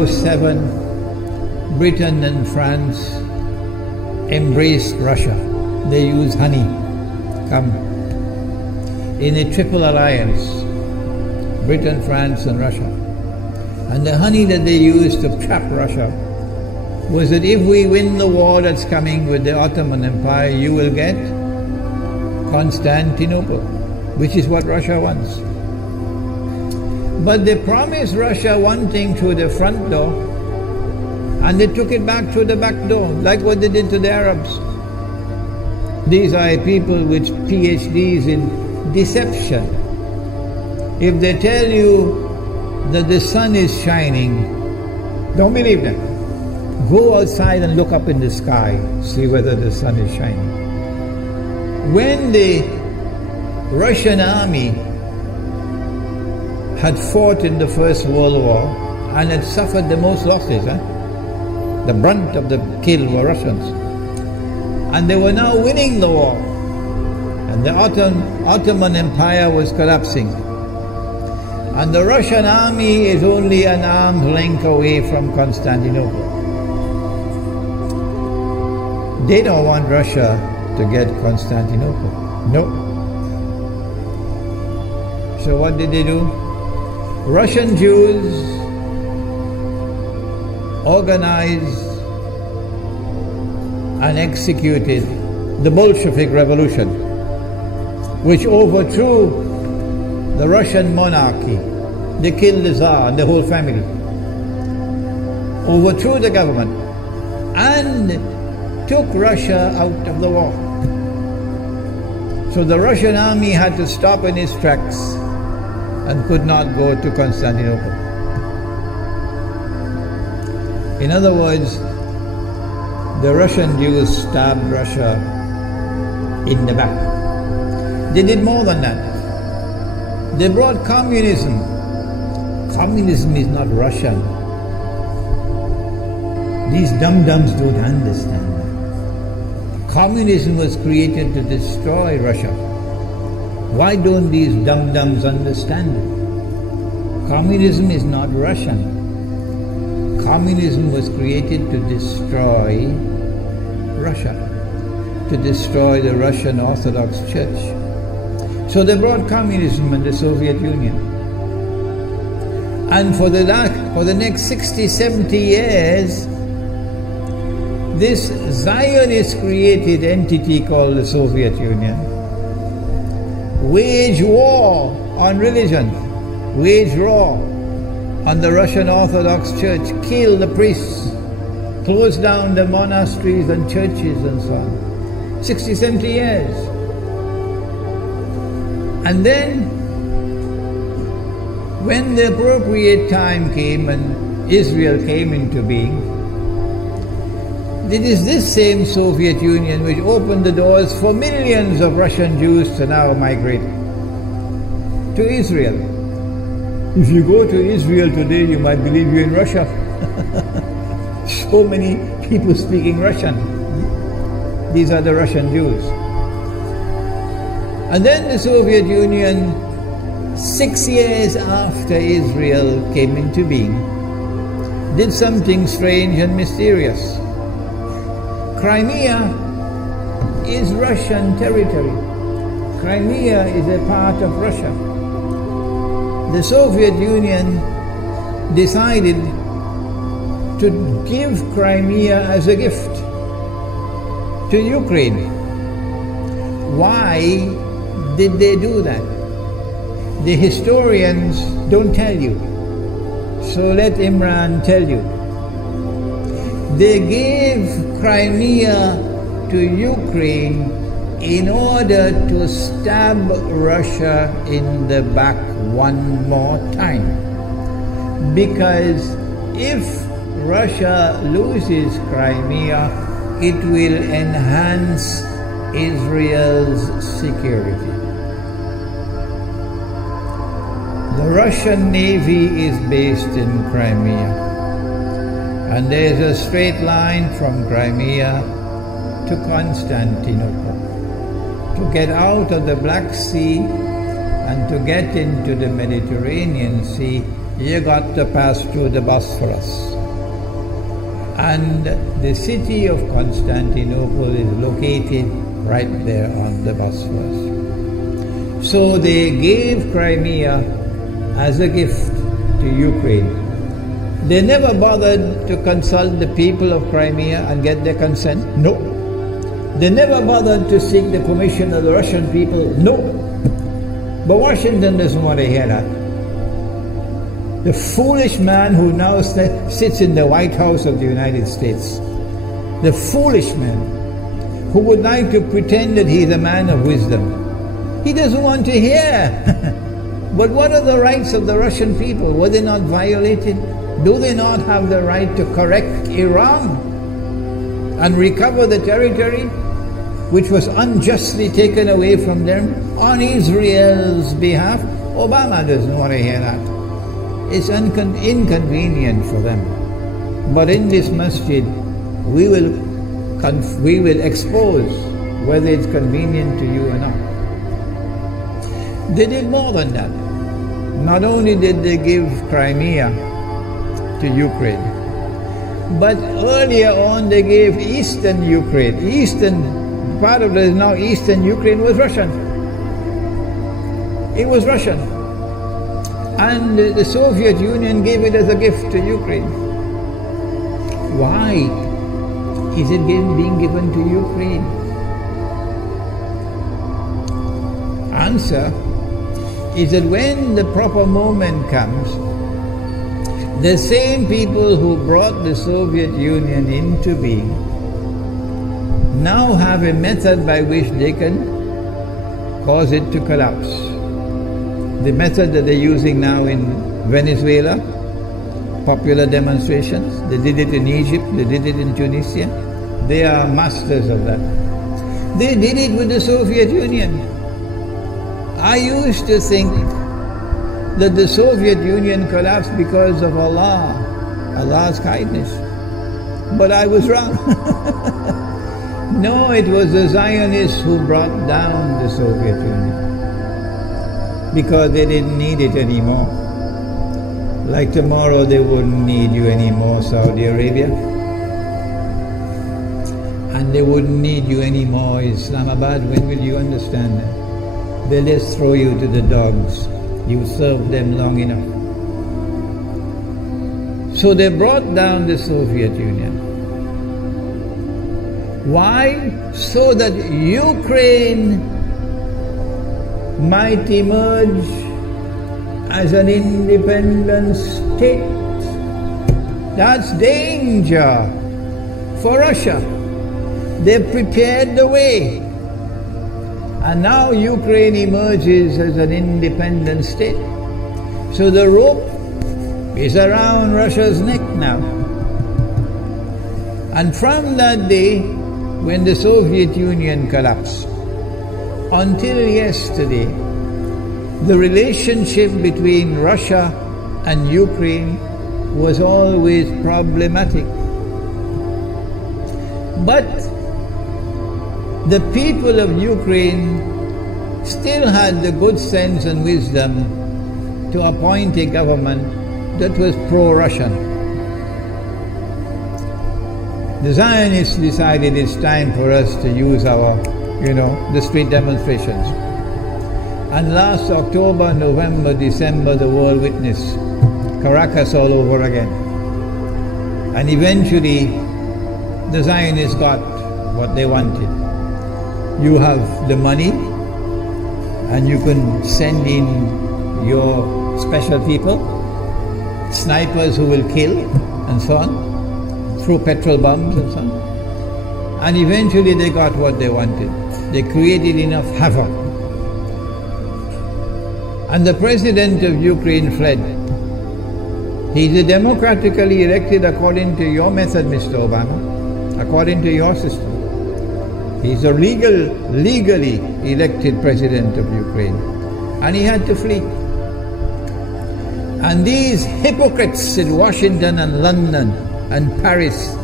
1907, Britain and France embraced Russia. They used honey, in a triple alliance, Britain, France and Russia. And the honey that they used to trap Russia was that if we win the war that's coming with the Ottoman Empire, you will get Constantinople, which is what Russia wants. But they promised Russia one thing through the front door, and they took it back through the back door, like what they did to the Arabs. These are people with PhDs in deception. If they tell you that the sun is shining, don't believe them. Go outside and look up in the sky, see whether the sun is shining. When the Russian army had fought in the First World War and had suffered the most losses, the brunt of the kill were Russians, and they were now winning the war, and the Ottoman Empire was collapsing, and the Russian army is only an arm's length away from Constantinople. They don't want Russia to get Constantinople. No. So what did they do? Russian Jews organized and executed the Bolshevik Revolution, which overthrew the Russian monarchy. They killed the Tsar and the whole family, overthrew the government, and took Russia out of the war. So the Russian army had to stop in its tracks and could not go to Constantinople. In other words, the Russian Jews stabbed Russia in the back. They did more than that. They brought communism. Communism is not Russian. These dum-dums don't understand that. Communism was created to destroy Russia. Why don't these dum-dums understand it? Communism is not Russian. Communism was created to destroy Russia, to destroy the Russian Orthodox Church. So they brought communism in the Soviet Union. And for the next 60, 70 years, this Zionist-created entity called the Soviet Union waged war on religion, waged war on the Russian Orthodox Church, killed the priests, closed down the monasteries and churches and so on. 60, 70 years. And then, when the appropriate time came and Israel came into being, it is this same Soviet Union which opened the doors for millions of Russian Jews to now migrate to Israel. If you go to Israel today, you might believe you're in Russia. So many people speaking Russian. These are the Russian Jews. And then the Soviet Union, 6 years after Israel came into being, did something strange and mysterious. Crimea is Russian territory. Crimea is a part of Russia. The Soviet Union decided to give Crimea as a gift to Ukraine. Why did they do that? The historians don't tell you. So let Imran tell you. They gave Crimea to Ukraine in order to stab Russia in the back one more time. Because if Russia loses Crimea, it will enhance Israel's security. The Russian Navy is based in Crimea, and there's a straight line from Crimea to Constantinople. To get out of the Black Sea and to get into the Mediterranean Sea, you got to pass through the Bosphorus. And the city of Constantinople is located right there on the Bosphorus. So they gave Crimea as a gift to Ukraine. They never bothered to consult the people of Crimea and get their consent. No. They never bothered to seek the permission of the Russian people. No. But Washington doesn't want to hear that. The foolish man who now sits in the White House of the United States, the foolish man who would like to pretend that he's a man of wisdom, he doesn't want to hear. But what are the rights of the Russian people? Were they not violated? Do they not have the right to correct Iran and recover the territory which was unjustly taken away from them on Israel's behalf? Obama doesn't want to hear that. It's inconvenient for them. But in this masjid, we will expose whether it's convenient to you or not. They did more than that. Not only did they give Crimea to Ukraine, but earlier on they gave eastern Ukraine. Part of it now eastern Ukraine was Russian. It was Russian. And the Soviet Union gave it as a gift to Ukraine. Why is it being given to Ukraine? Answer is that when the proper moment comes, the same people who brought the Soviet Union into being now have a method by which they can cause it to collapse. The method that they're using now in Venezuela, popular demonstrations, they did it in Egypt, they did it in Tunisia, they are masters of that. They did it with the Soviet Union. I used to think that the Soviet Union collapsed because of Allah's kindness. But I was wrong. No, it was the Zionists who brought down the Soviet Union because they didn't need it anymore. Like tomorrow they wouldn't need you anymore, Saudi Arabia. And they wouldn't need you anymore, Islamabad. When will you understand that? They'll just throw you to the dogs. You served them long enough. So they brought down the Soviet Union. Why? So that Ukraine might emerge as an independent state. That's danger for Russia. They've prepared the way. And now Ukraine emerges as an independent state. So the rope is around Russia's neck now. And from that day, when the Soviet Union collapsed, until yesterday, the relationship between Russia and Ukraine was always problematic. But the people of Ukraine still had the good sense and wisdom to appoint a government that was pro-Russian. The Zionists decided it's time for us to use our, the street demonstrations. And last October, November, December, the world witnessed Caracas all over again. And eventually, the Zionists got what they wanted. You have the money, and you can send in your special people, snipers who will kill, and so on, through petrol bombs and so on. And eventually they got what they wanted. They created enough havoc. And the president of Ukraine fled. He's a democratically elected according to your method, Mr. Obama, according to your system. He's a legally elected president of Ukraine. And he had to flee. And these hypocrites in Washington and London and Paris,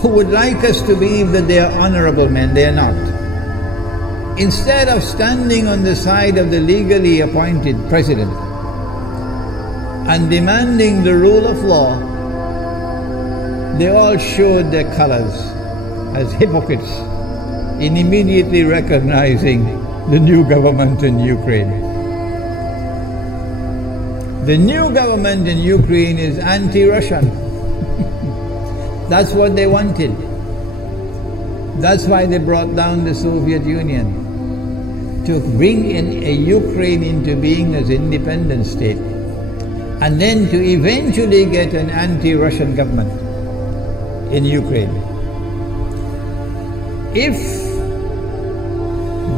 who would like us to believe that they are honorable men, they are not. Instead of standing on the side of the legally appointed president, and demanding the rule of law, they all showed their colors as hypocrites in immediately recognizing the new government in Ukraine. The new government in Ukraine is anti-Russian. That's what they wanted. That's why they brought down the Soviet Union, to bring in a Ukraine into being as an independent state, and then to eventually get an anti-Russian government in Ukraine. If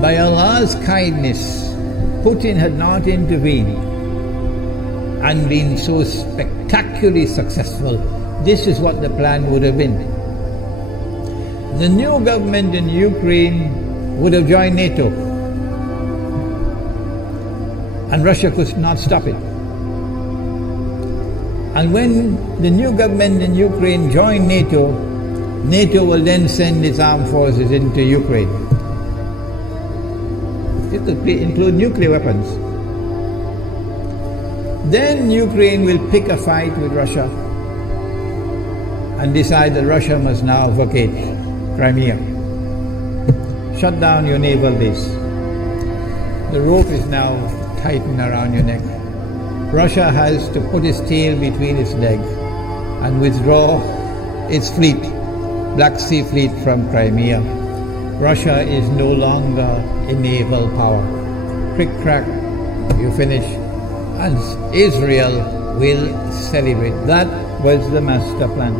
by Allah's kindness Putin had not intervened and been so spectacularly successful, this is what the plan would have been. The new government in Ukraine would have joined NATO, and Russia could not stop it. And when the new government in Ukraine joined NATO, NATO will then send its armed forces into Ukraine. It could include nuclear weapons. Then Ukraine will pick a fight with Russia and decide that Russia must now vacate Crimea. Shut down your naval base. The rope is now tightened around your neck. Russia has to put its tail between its legs and withdraw its fleet, Black Sea Fleet, from Crimea. Russia is no longer a naval power. Crick crack, you finish, and Israel will celebrate. That was the master plan.